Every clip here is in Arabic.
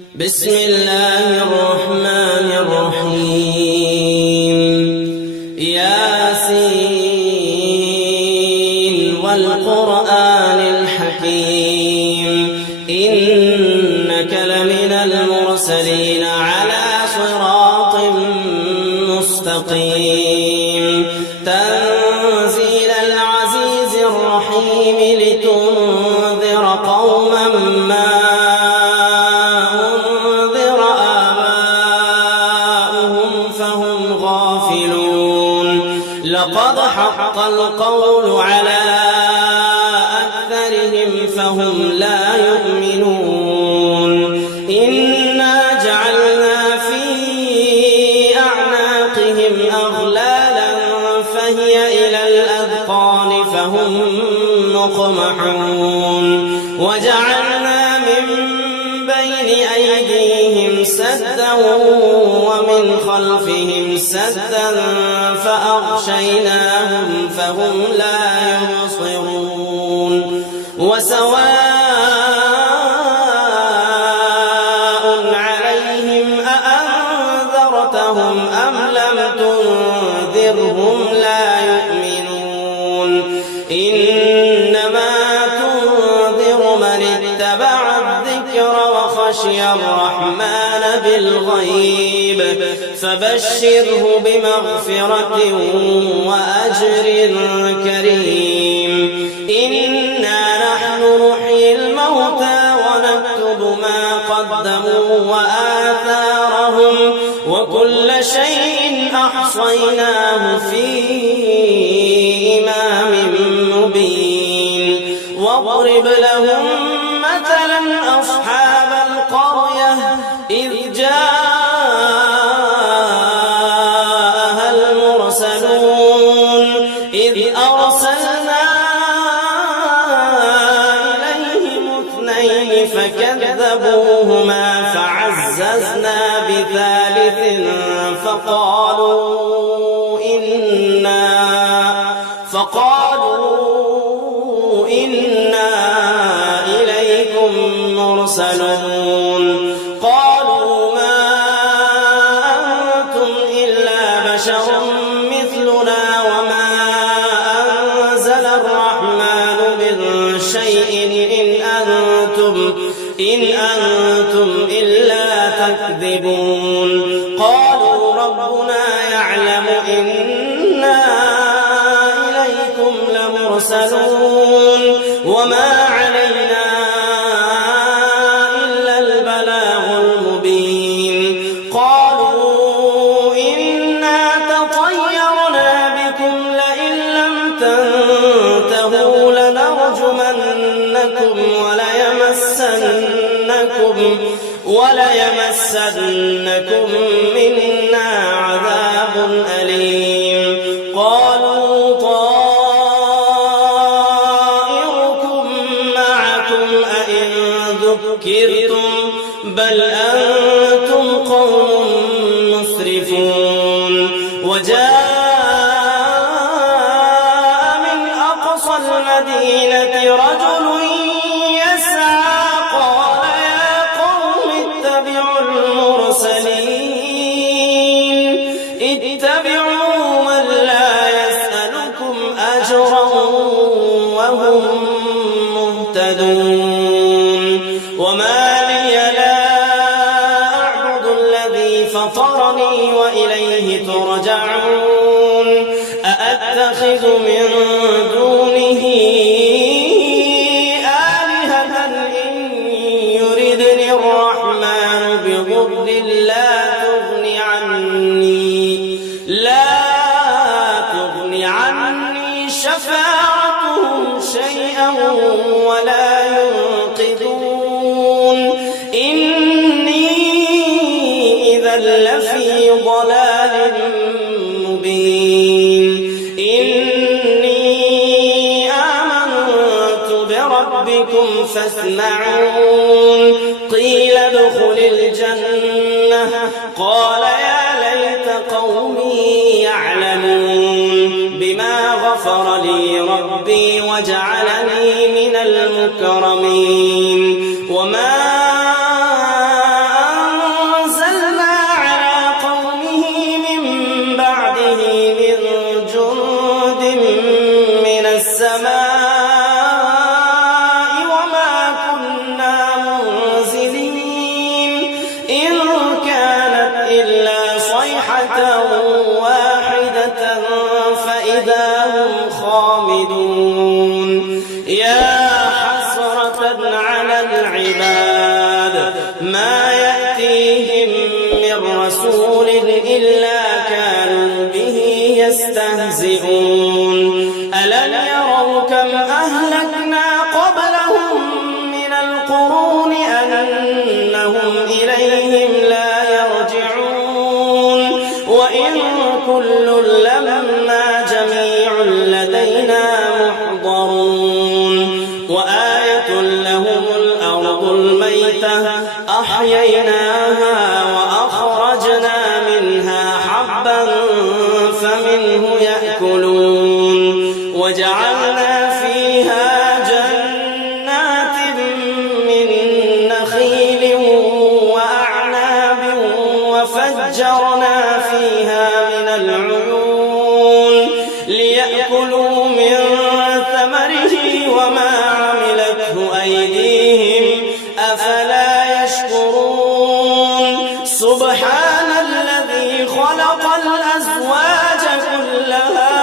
بسم الله الرحمن الرحيم ياسين والقرآن الحكيم إنك لمن المرسلين على صراط مستقيم تنزيل العزيز الرحيم لتنذر قوما ما لقد حق القول على أكثرهم فهم لا يؤمنون إنا جعلنا في أعناقهم أغلالا فهي إلى الأذقان فهم مقمحون وجعلنا من بين أيديهم سدا ومن خلفهم سدا فأغشيناهم فهم لا يبصرون وسواء عليهم أأنذرتهم أم لم تنذرهم لا يؤمنون إنما تنذر من اتبع الذكر وخشي الرحمن بالغيب فبشره بمغفرة وأجر كريم إنا نحن نحيي الموتى ونكتب ما قدموا وآثارهم وكل شيء أحصيناه في إمام مبين واضرب لهم مثلا أصحاب القرية إذ جاءها المرسلون إذ أرسلنا إليهم اثنين فكذبوهما فعززنا بثالث فقالوا إنا إليكم مرسلون قالوا ما أنتم إلا بشر مثلنا وما أنزل الرحمن من شيء إن أنتم إلا تكذبون قالوا ربنا يعلم إنا إليكم لمرسلون وما علينا إلا البلاغ المبين قالوا إنا تطيرنا بكم لئن لم تنتهوا لنرجمنكم وليمسنكم منا عذاب أليم قالوا طائركم معكم أئن ذكرتم بل أنتم قوم مسرفون وجاء من أقصى المدينة رجل يسعى قال يا قوم اتبعوا من لا يسألكم أجرا وهم مهتدون وما لي لا أعبد الذي فطرني وإليه ترجعون أأتخذ من دونه آلهة إن يردني الرحمن بضر لا تغني عني شفاعتهم شيئا ولا ينقذون إني إذا لفي ضلال مبين إني آمنت بربكم فاسمعون قيل ادخل الجنة قال يا ليت قومي يعلمون بما غفر لي ربي وجعلني من المكرمين وما صيحة واحدة فإذا هم خامدون يا حسرة على العباد ما يأتيهم من رسول إلا كانوا به يستهزئون ألم يروا كم أهلكنا قبلهم من القرون أنهم إليهم لا يرجعون وإن كل لما جميع لدينا محضرون وآية لهم الأرض الميتة أحييناها وأخرجنا منها حبا فمنه يأكلون وجعلنا فيها جنات من نخيل وأعناب وفجرنا فيها من العيون ليأكلوا من ثمره وما عملته أيديهم أفلا يشكرون سبحان الذي خلق الأزواج كلها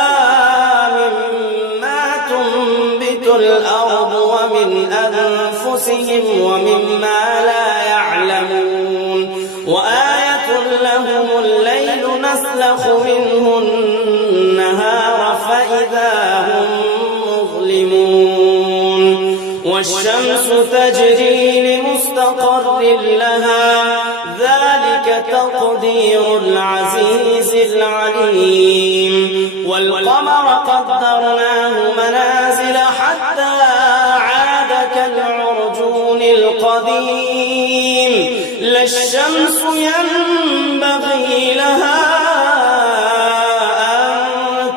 مما تنبت الأرض ومن أنفسهم ومما لا يعلمون وآية لهم الليل نسلخ منه النهار فإذا هم مظلمون والشمس تجري لمستقر لها ذلك تقدير العزيز العليم والقمر قدرناه منازل حتى عاد كالعرجون القديم لا الشمس ينبغي لها أن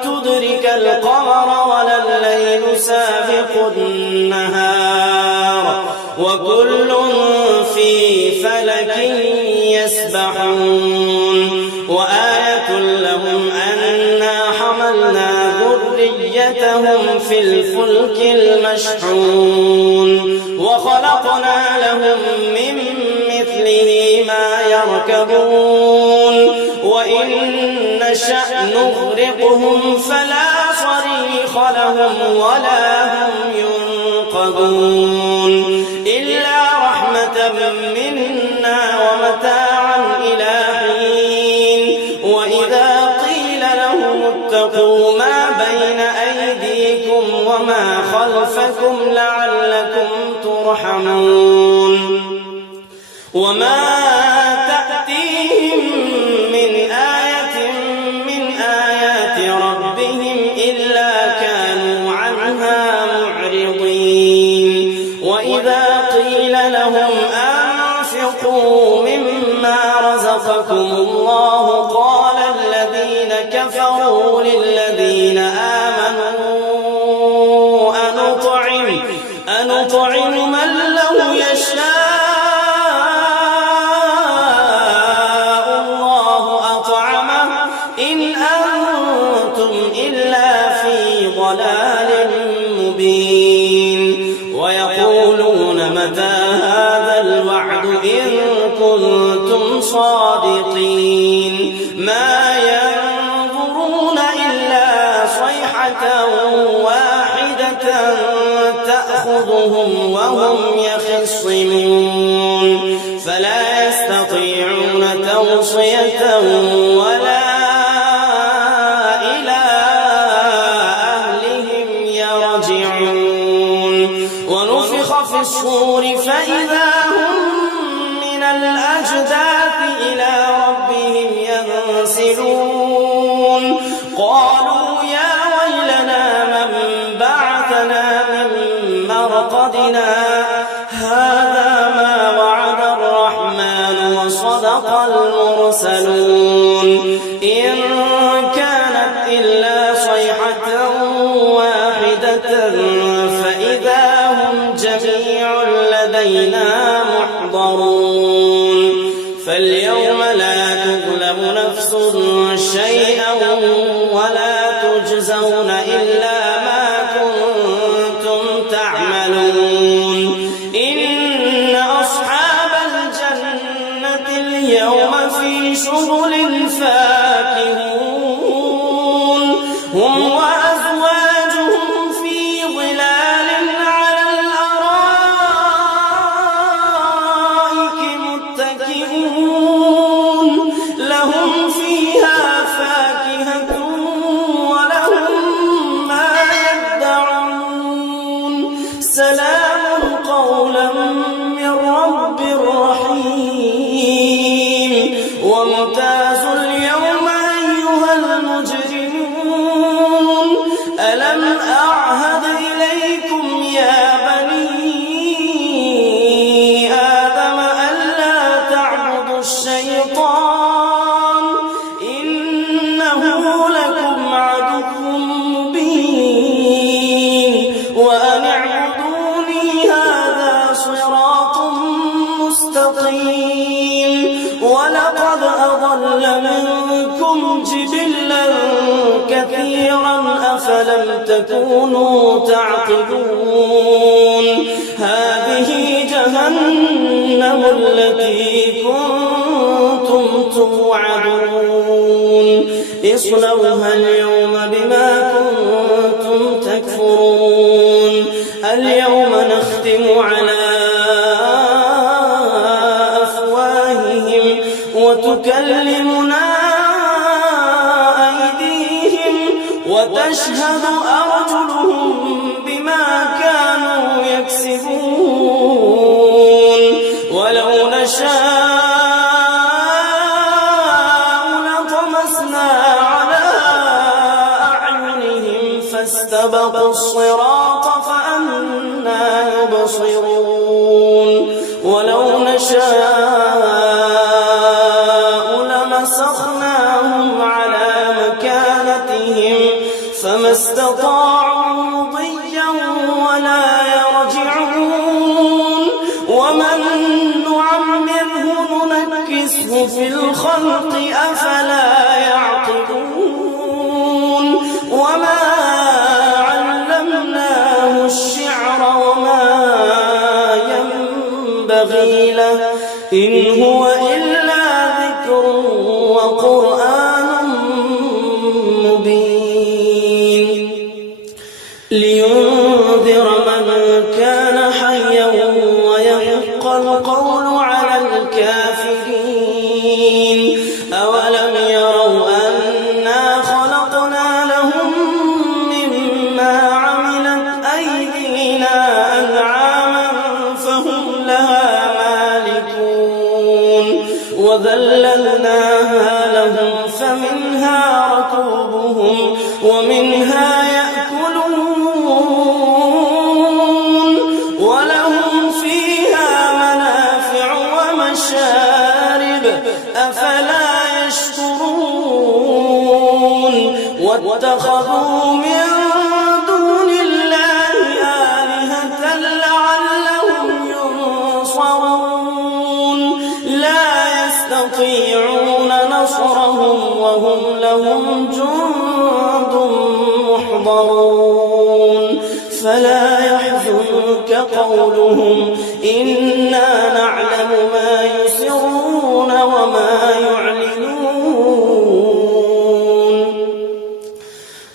تدرك القمر ولا الليل سابق النهار وكل في فلك يسبحون وآية لهم أنا حملنا ذريتهم في الفلك المشحون وخلقنا لهم من مثله ما يركبون وإن نشأ نغرقهم فلا صريخ لهم ولا هم ينقذون إلا رحمة منا ومتاعا إلى حين وإذا قيل لهم اتقوا ما بين أيديكم وما خلفكم لعلكم ترحمون وما تأتيهم من آية من آيات ربهم إلا كانوا عنها معرضين وإذا قيل لهم أنفقوا مما رزقكم الله قال الذين كفروا للذين آمنوا أنطعم من لو يشاء الله أطعمه إن أنتم إلا في ضلال مبين ويقولون متى هذا الوعد إن كنتم صادقين ما ينظرون إلا صيحة واحدة تأخذهم وهم يخصمون فلا يستطيعون توصية ولا إلى أهلهم يرجعون ونفخ في الصور فإذا هم من الأجداث إلى ربهم ينسلون قالوا يا ويلنا من بعثنا من مرقدنا هذا ما وعد الرحمن وصدق المرسلون إن كانت إلا صيحة واحدة فإذا هم جميع لدينا محضرون فاليوم لا تظلم نفس شيئا ولا تجزون إلا ما كنتم تعملون إن أصحاب الجنة اليوم في شغل فاكهون مستقيم ولقد أضل منكم جبلا كثيرا أفلم تكونوا تعقلون هذه جهنم التي كنتم توعدون اصلوها اليوم بما كنتم تكفرون اليوم نختم على أفواههم وتكلمنا أيديهم وتشهد أرجلهم بما كانوا يكسبون ولو نشاء لطمسنا على أعينهم فاستبقوا الصراط فأنى يبصرون ولو نشاء لمسخناهم على مكانتهم فما استطاعوا مضيا ولا يرجعون ومن نعمره ننكسه في الخلق أفلا يعقلون وما علمناه الشعر وما ينبغي له إن هو إلا ذكر وقرآن مبين لينذر من كان حيا ويحق القول على الكافرين أولم يروا أنا خلقنا لهم مما عملت أيدينا أنعاما فهم لها مالكون وذللناها لهم فمنها ركوبهم ومنها يأكلون ولهم فيها منافع ومشارب أفلا يشكرون واتخذوا من دون الله آلهة لعلهم ينصرون لا يستطيعون نصرهم وهم لهم جند محضرون فلا يحزنك قولهم إنا نعلم ما يسرون وما يعلنون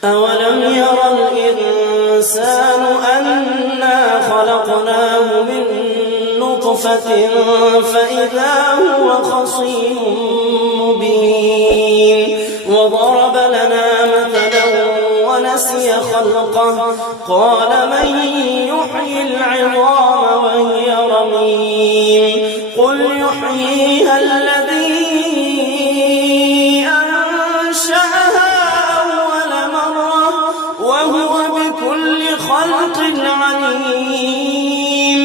أولم ير الإنسان أنا خلقناه من نطفة فإذا هو خصيم مبين وضرب لنا مثلا ونسي خلقه قال من يحيي العظام وهي رميم قل يحييها الذي أنشأها أول مرة وهو بكل خلق عليم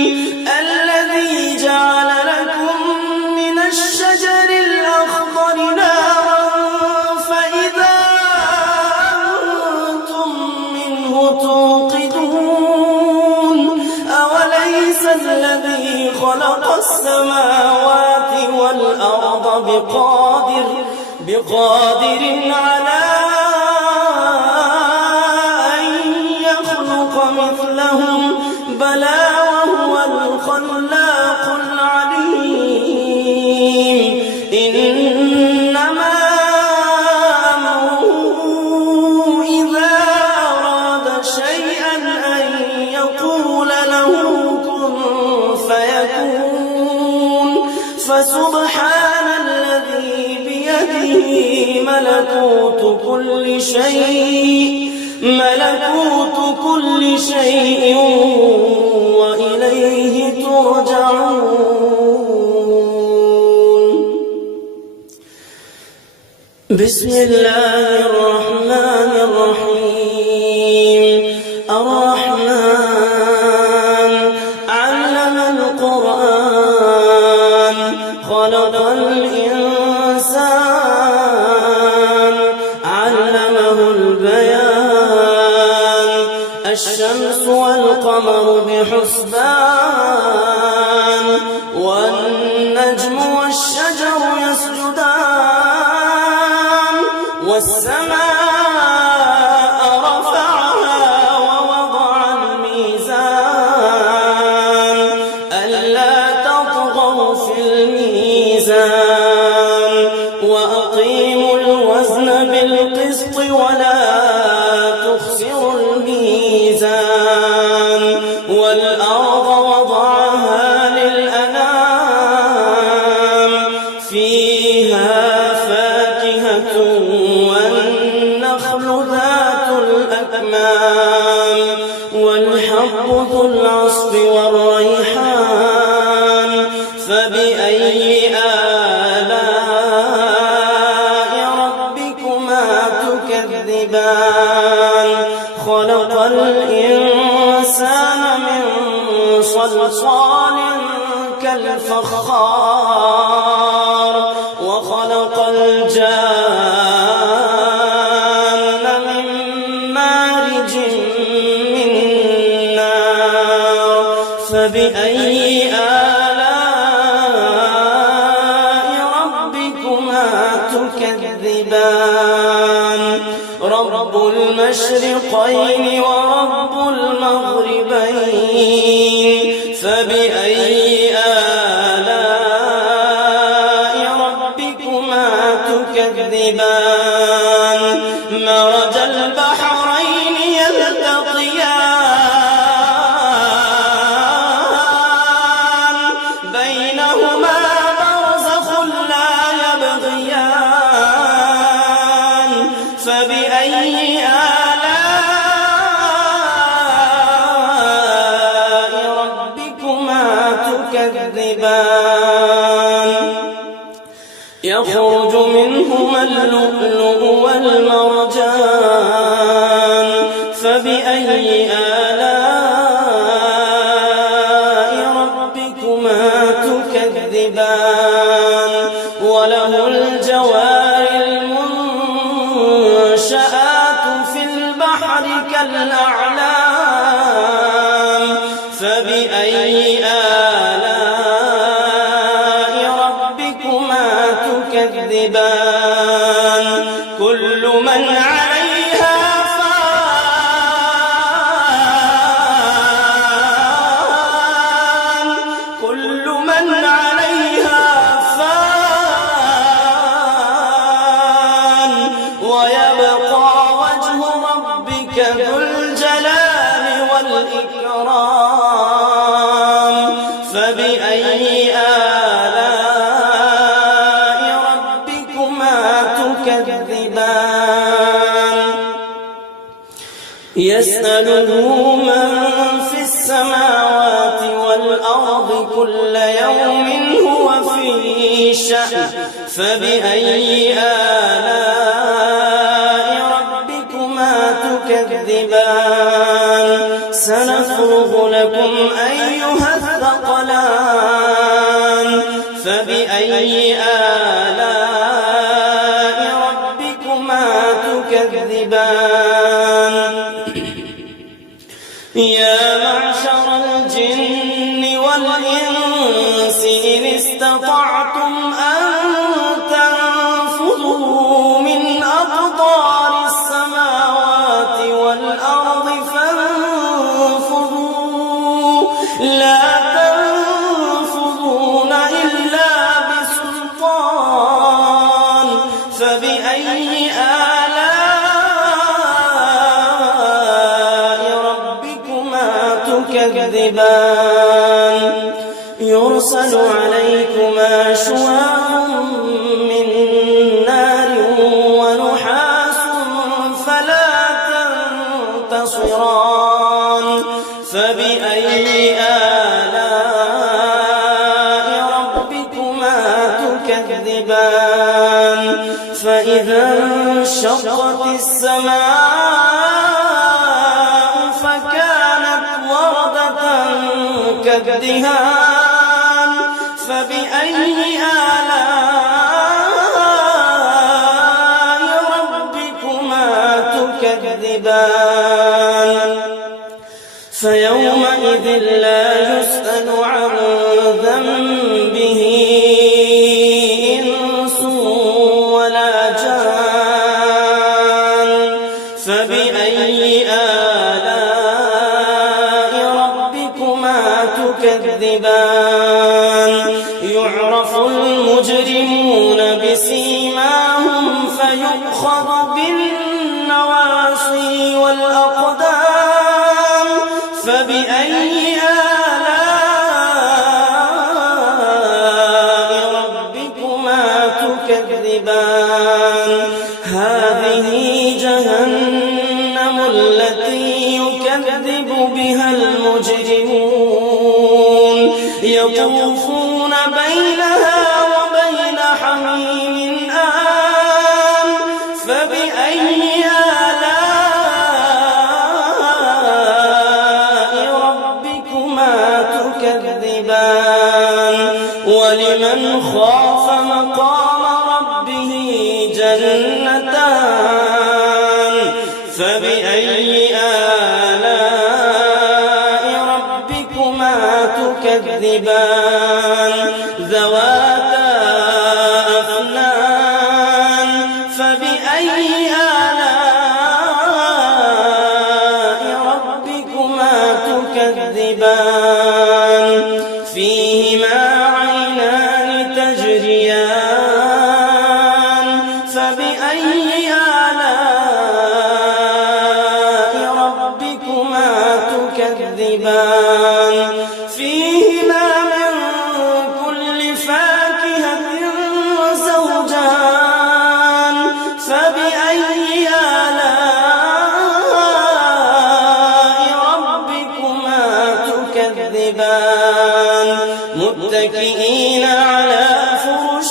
الذي جعل لكم من الشجر الأخضر نارا فإذا أنتم منه توقدون أوليس الذي خلق السماوات والأرض بقادر على أن يخلق مثلهم بلى وهو الخلاق العليم إنما أمره إذا أراد شيئا أن يقول له كن فيكون فسبحان الذي بيده ملكوت كل شيء وإليه ترجعون بسم الله الرحمن الرحيم الرحمن علم القرآن خلق الإنسان علمه البيان الشمس والقمر بحسبان والنجم والنجم والشجر يسجدان والسماء رفعها ووضع الميزان ألا تطغوا في الميزان وأقيموا الوزن بالقسط ولا تخسروا الميزان والأرض وضعها للأنام فيها فاكهة والنخل ذات الأكمام والحب ذو العصف والريحان فبأي آلاء ربكما تكذبان خلق الإنسان من صلصال كالفخار وخلق الجان من مارج من نار فبأي آلاء ربكما تكذبان رب المشرقين ورب المغربين فبأي آلاء ربكما تكذبان مرج البحرين يلتقيان بينهما برزخ لا يبغيان فبأي آلاء ربكما تكذبان يخرج منهما اللؤلؤ والمرجان فبأي آلاء ربكما تكذبان وله الجوار المنشآت في البحر كالأعلام فبأي آلاء ربكما تكذبان كل من عليها فان كل من عليها فان ويبقى وجه ربك ذو الجلال والإكرام فبأي آلاء ربكما تكذبان يسأله من في السماوات والأرض كل يوم هو في شأن فبأي آلاء ربكما تكذبان سنفرغ لكم أيها الثقلان فبأي آلاء ربكما تكذبان يا معشر الجن والإنس إن استطعتم أن تنفذوا من أقطار السماوات والأرض فانفذوا لا تنفذون إلا بسلطان فبأي آلاء ربكما تكذبان يرسل عليكما شواظ من نار ونحاس فلا تنتصران فبأي آلاء ربكما تكذبان فإذا انشقت السماء فكانت وردة كالدهان فبأي آلاء ربكما تكذبان فيومئذ لا يسأل عن ذنبه المجرمون بسيماهم فيؤخذ بالنواصي والأقدام فبأي آلاء ربكما تكذبان هذه جهنم التي يكذب بها المجرمون يطوفون بينها وبين حميم آن فبأي آلاء ربكما تكذبان ولمن خاف مقام ربه جنتان فبأي آلاء ربكما تكذبان ذواتا أفنان فبأي آلاء ربكما تكذبان فيهما عينان تجريان فبأي آلاء ربكما تكذبان فيهما من كل فاكهة زوجان فبأي آلاء ربكما تكذبان متكئين على فرش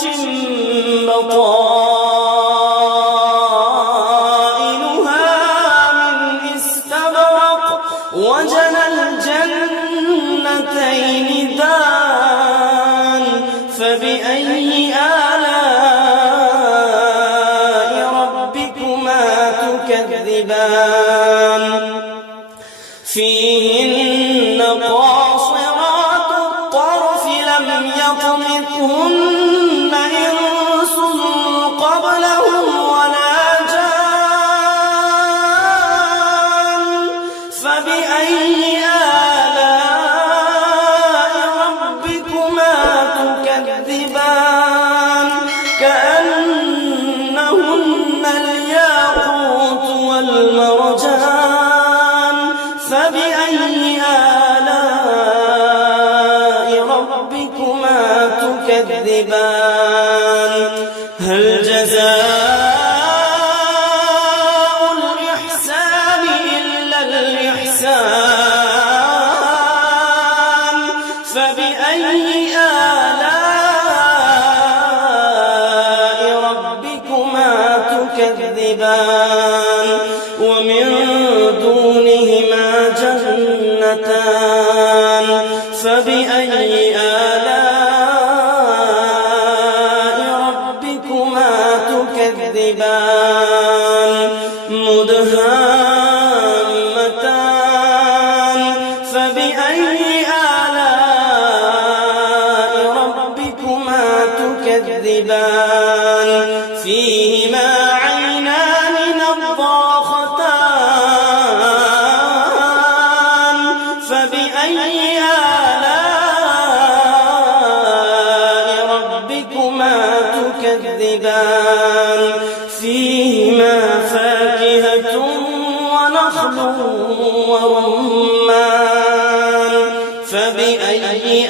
بطائنها من استبرق وجنى الجنتين دان فبأي آلاء ربكما تكذبان فيهن قاصرات الطرف لم يطمثهن إنس قبلهم ولا جان فبأي آلاء ربكما تكذبان كأنهن الياقوت والمرجان فبأي آلاء ربكما تكذبان هل جزاء الإحسان إلا الإحسان فبأي آلاء ربكما تكذبان ومن دونهما جنتان فبأي آلاء ربكما تكذبان مدهامتان فبأي آلاء ربكما تكذبان فيهما عينان نضاختان فبأي آلاء ربكما تكذبان فيهما فاكهة ونخل ورمان فبأي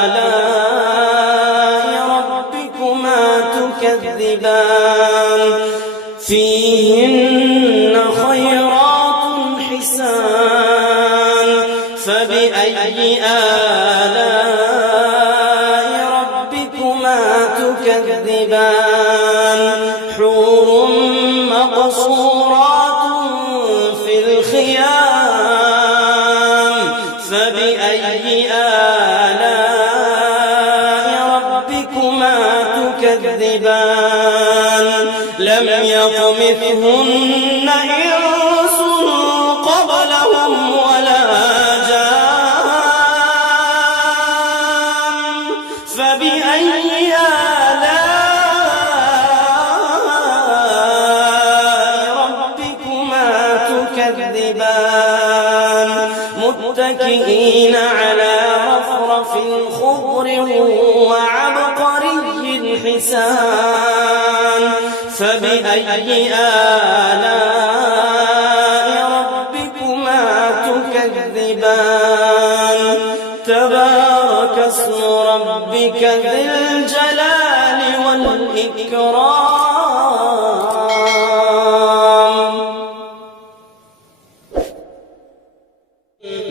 آلاء ربكما تكذبان فيهن خيرات حسان فبأي آلاء ربكما تكذبان حور مقصورات في الخيام فبأي آلاء ربكما تكذبان لم يطمثهن إنس قبلهم ولا جان فبأي آلاء ربكما تكذبان متكئين على رفرف خضر وعبقري حسان فبأي آلاء ربكما تكذبان تبارك اسم ربك ذي الجلال والإكرام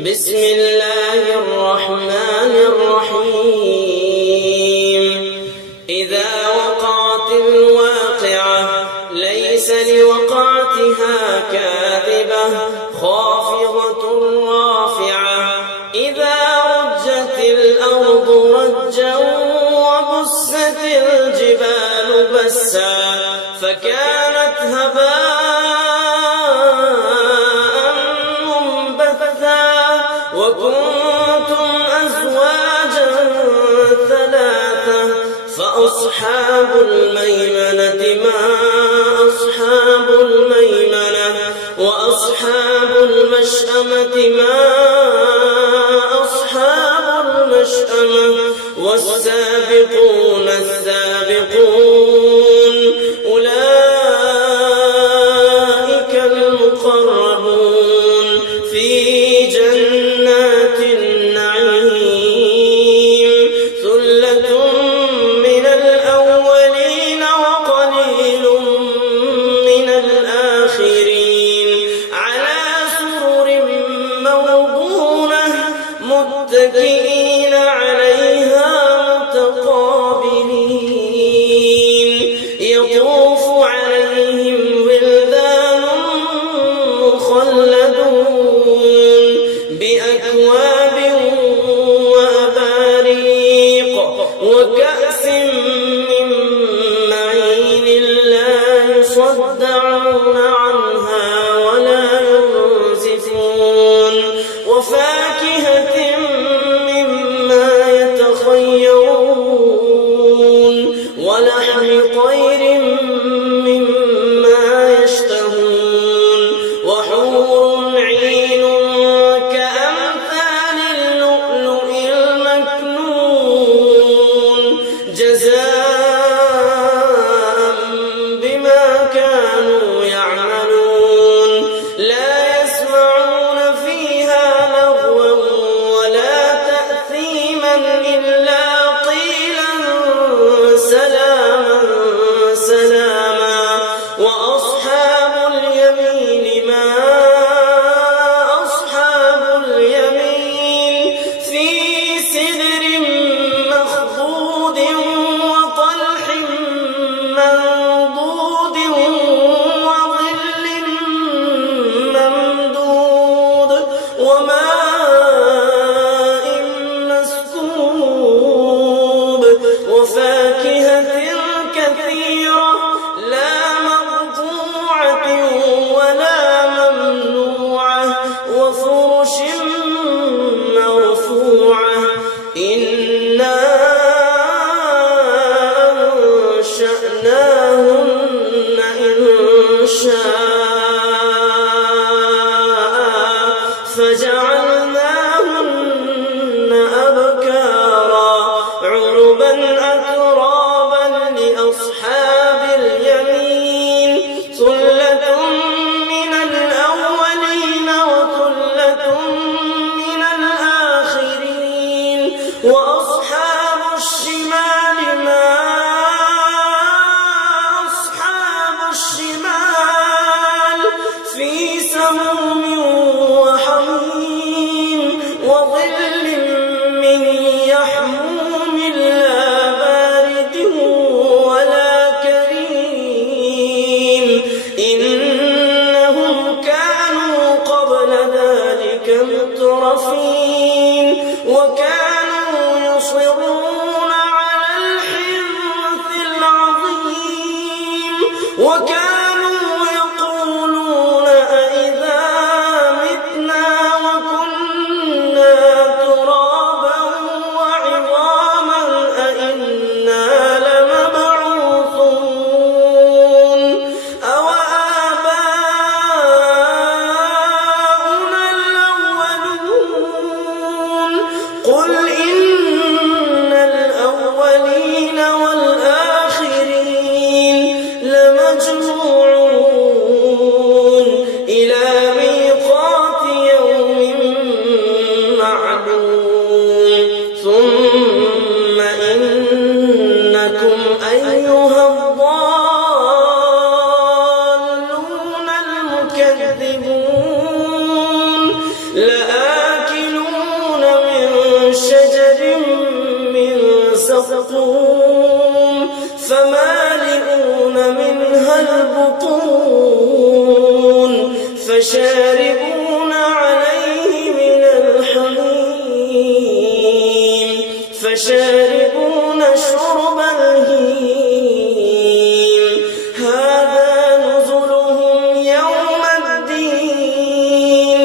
بسم الله الرحمن الرحيم إذا وقعت الواقعة ليس لوقعتها كاذبة خافضة رافعة إذا رجت الأرض رجا وبست الجبال بسا فكانت هباء منبثا وكنتم أزواجا ثلاثة فأصحاب الميمنة ما أصحاب الميمنة وأصحاب المشأمة ما أصحاب المشأمة والسابقون السابقون أولئك المقربون في جنات النعيم ثلة من الأولين وقليل من الآخرين على سرر موضونة متكئين عليها متقابلين يطوف عليهم ولدان مخلدون بأكواب وأباريق وكأس من معين لا يصدعون عنها ولا ينزفون وفاكهة مما يتخيرون ولحم طير مما يشتهون وحور عين كأمثال اللؤلؤ المكنون جزاء بما كانوا يعملون لا يسمعون فيها لغوا ولا تأثيما إلا قيلا سلاما سلاما وأصحاب اليمين ما أصحاب اليمين في سدر مخضود وطلح منضود وظل ممدود وماء مسكوب وفاكهة كثيرة لا مقطوعة ولا ممنوعة وفرش مرفوعة إنا أنشأناهن إنشاء فجعلناهن أبكارا عربا أترابا لأصحاب اليمين ثلة من الأولين وثلة من الآخرين وأصحاب الشمال ما أصحاب الشمال في سموم وحميم وظل من يحموم لا بارد ولا كريم إنهم كانوا قبل ذلك مترفين وكانوا يصرون على الحنث العظيم وكانوا يقولون أئذا متنا وكنا ترابا وعظاما أئنا لمبعوثون أو آباؤنا الأولون قل إن الأولين والآخرين أيها الضالون المكذبون لآكلون من شجر من زقوم فمالئون منها البطون فشاربون عليه من الحميم فشاربون شرب الهيم هذا نزلهم يوم الدين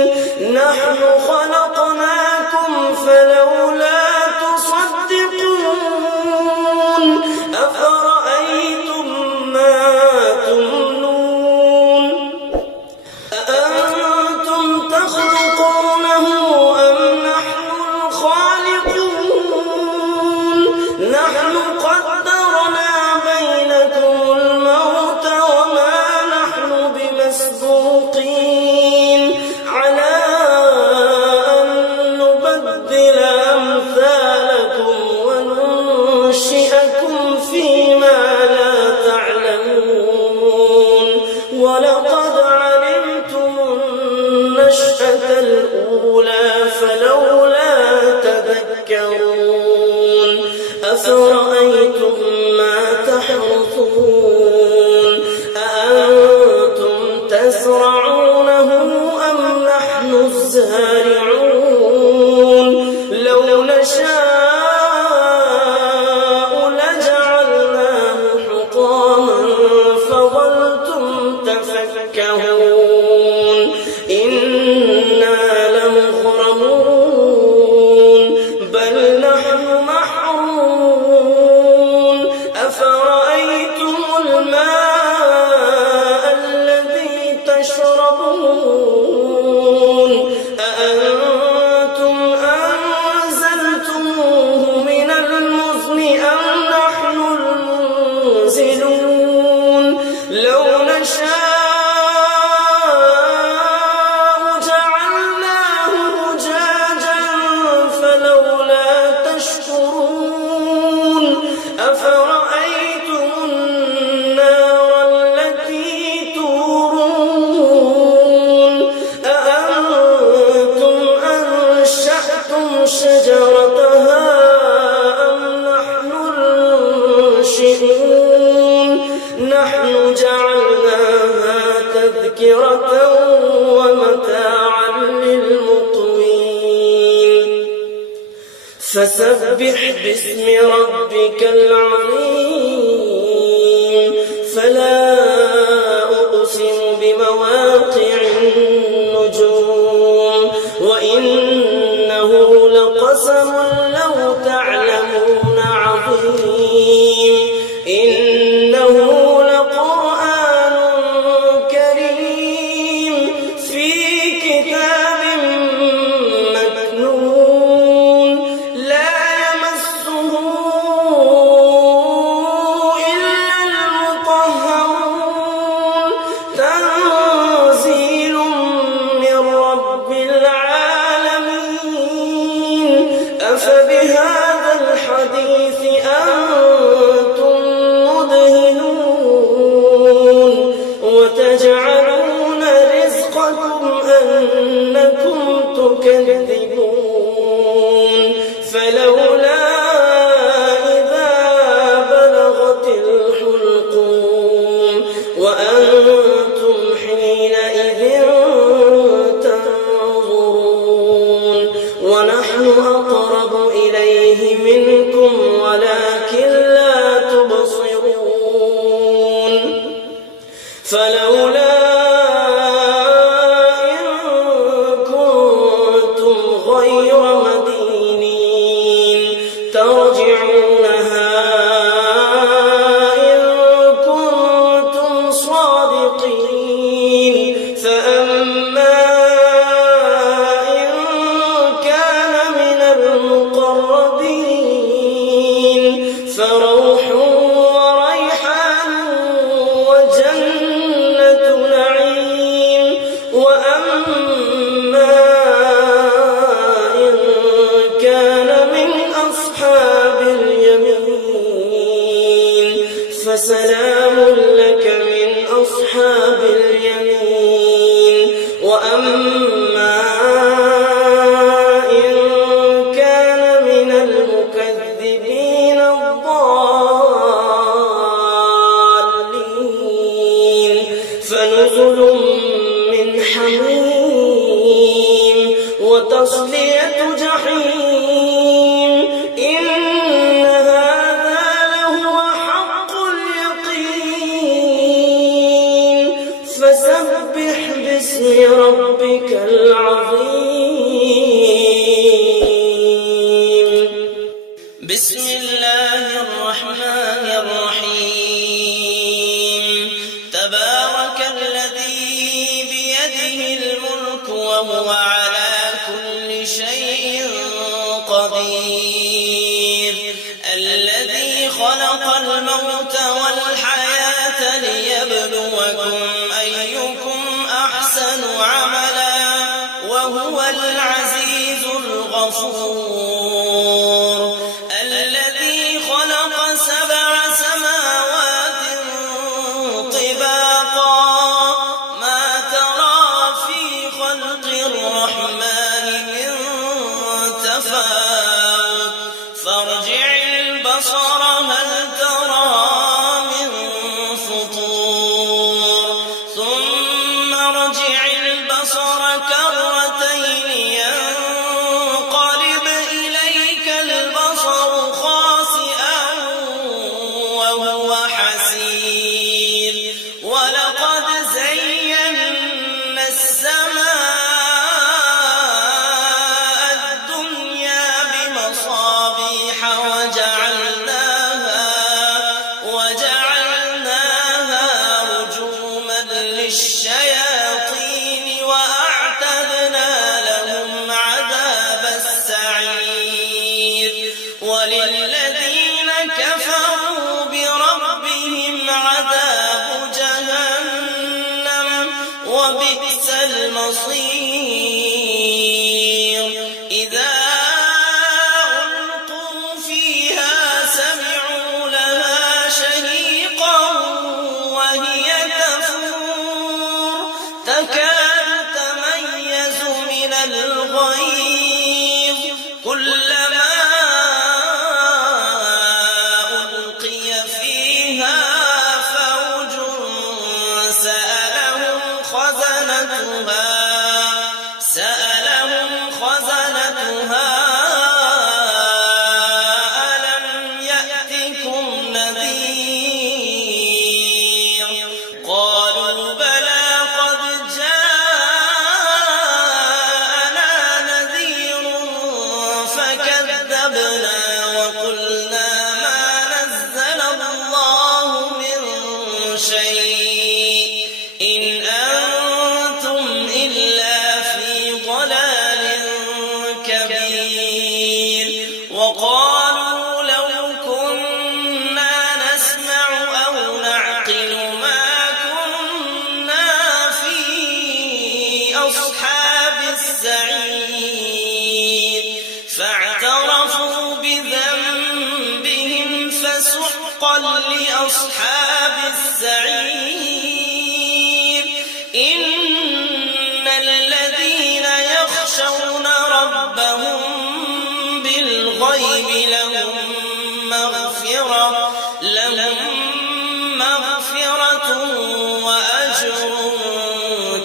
نحن خلقناكم فلولا تصدقون أفرأيتم ما تمنون أأنتم تخلقونه أم نحن الخالقون نحن قدرنا بينكم الموت وما نحن بمسبوقين على أن نبدل أمثالكم وننشئكم فيما لا تعلمون ولقد علمتم النشأة الأولى فلولا تذكرون أفرأيتم ما تحرثون أأنتم تزرعونه أم نحن الزارعون لو نشاء لجعلناه حطاما فظلتم تفكهون إنا لمغرمون بل نحن محرومون أفرأيتم الماء الذي تشربون أأنتم أنزلتموه من المزن أم نحن المنزلون لو نشاء جعلناه أجاجا فلولا تشكرون أفرأيتم النار التي تورون أأنتم أنشأتم شجرتها أم نحن المنشئون نحن جعلناها تذكرة ومتاعا للمقوين فسبح باسم ربك العظيم فلا أقسم بمواقع النجوم وإنه لقسم لو تعلمون عظيم إنه لقرآن كريم في كتاب مكنون لا يمسه إلا المطهرون تنزيل من رب العالمين أفبهذا الحديث أنتم مدهنون وتجعلون رزقكم أنكم تكذبون فلولا إذا بلغت الحلقوم وأنتم حينئذ تنظرون ونحن أقرب إليه منكم ولكن لا تبصرون فلولا إن كنتم غير مدينين ترجعونها إن كنتم صادقين فأما إن كان من المقربين فروح وريحان وجنة فسلام لك من أصحاب اليمين وأما إن كان من المكذبين الضالين فنزل من حميم وتصلية جحيم إن هذا لهو حق اليقين فسبح باسم ربك العظيم بسم الله الرحمن الرحيم تبارك الذي بيده الملك وهو على كل شيء قدير الذي خلق الموت والحياة ليبلوكم أيكم أحسن عملا وهو العزيز الغفور الذي خلق 7 سماوات طباقا ما ترى في خلق الرحمن من تفاوت فارجع البصر هل ترى من فطور ثم ارجع البصر كرتين ينقلب إليك البصر خاسئا وهو حسير ولقد زينا السماء الدنيا بمصابيح وجعلناها رجوما للشياطين وأعتدنا لهم عذاب السعير وللذين كفروا بربهم عذاب جهنم وبئس المصير إذا ألقوا فيها سمعوا لها شهيقا وهي تفور تكاد تميز من الغيظ كلما ألقي فيها فوج سألهم خزنتها ألم يأتكم نذير قالوا بلى قد جاءنا نذير فكذبنا وقلنا ما نزل الله من شيء إن أنتم إلا في ضلال كبير وقالوا لو كنا نسمع أو نعقل ما كنا في أصحاب السعير فاعترفوا بذنبهم فسحقا لأصحاب السعير إن الذين يخشون ربهم بالغيب لهم مغفرة وأجر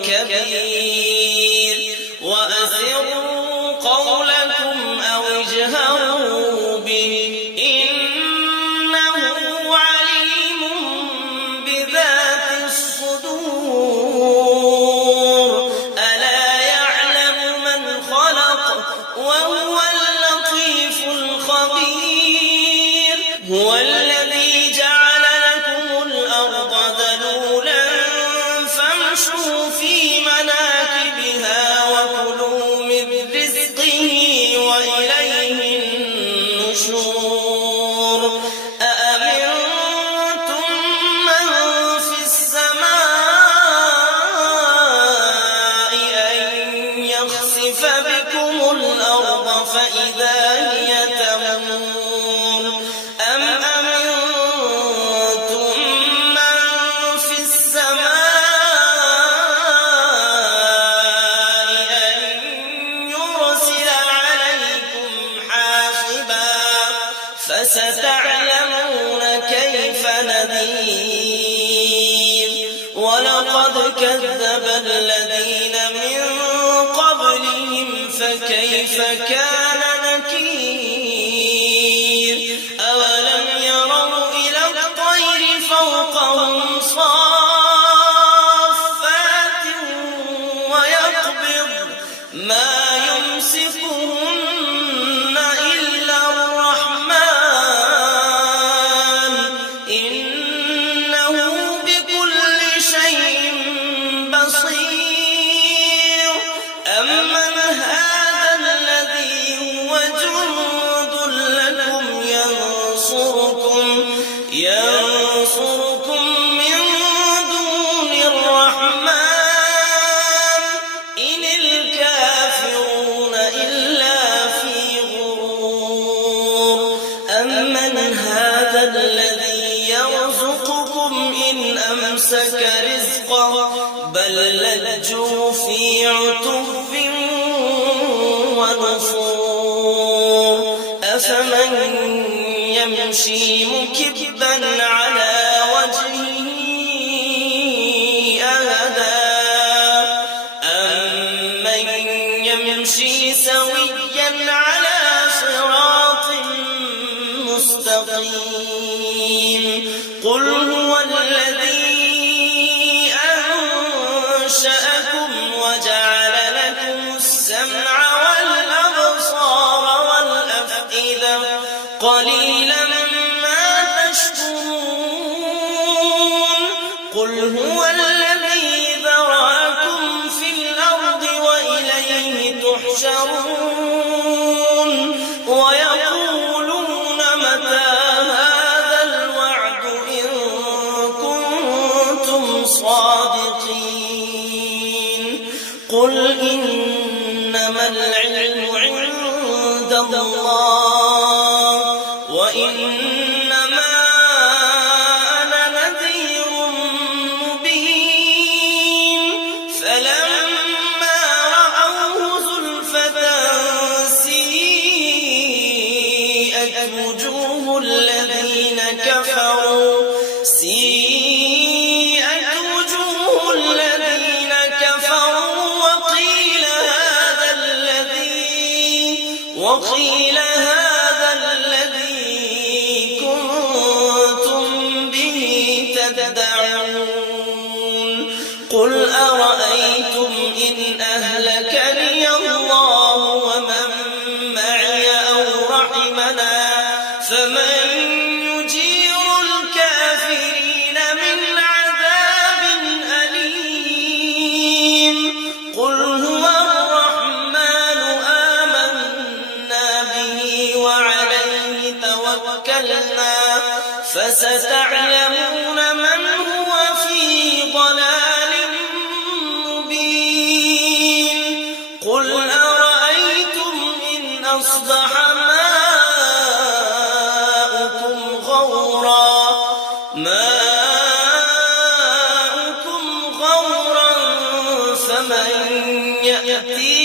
كبير وأسروا قولكم أو اجهروا به إنه عليم بذات الصدور ألا يعلم من خلق وهو اللطيف الخبير هو الذي جعل لكم الأرض ذلولا فامشوا في مناكبها وكلوا من رزقه وإليه النشور أأمنتم من في السماء أن يخسف بكم الأرض فإذا هي تمور أم أمنتم ولقد كذب الذين من قبلهم فكيف كان نكير أولم يروا إلى الطير فوقهم صافات ويقبض ما يمسكهن إلا الرحمن إنه بكل شيء بصير أمن هذا الذي هو جند لكم ينصركم من دون الرحمن إن الكافرون إلا في غرور أمن هذا الذي يرزقكم إن أمسك رزقه بل لجوا في عتو ونفور أفمن يمشي مكبا على وجهه أهدى أمن يمشي سويا على صراط مستقيم قل هو الذي أنشأكم وجعل لكم السمع والأبصار والأفئدة قليلا ما تشكرون قل هو الذي ذرأكم في الأرض وإليه تحشرون ويقولون متى هذا الوعد إن كنتم صادقين قل إنما العلم عند الله وإنما أنا نذير مبين فلما رأوه زلفة سيئت وجوه الذين كفروا وقيل هذا الذي كنتم به تدعون قل أرأيتم إن أهلكني الله ومن معي أو رحمنا فمن يجير الكافرين من عذاب أليم قل هو الرحمن آمنا به وعليه توكلنا فستعلمون من هو في ضلال مبين قل أرأيتم إن أصبح ماؤكم غورا فمن يأتي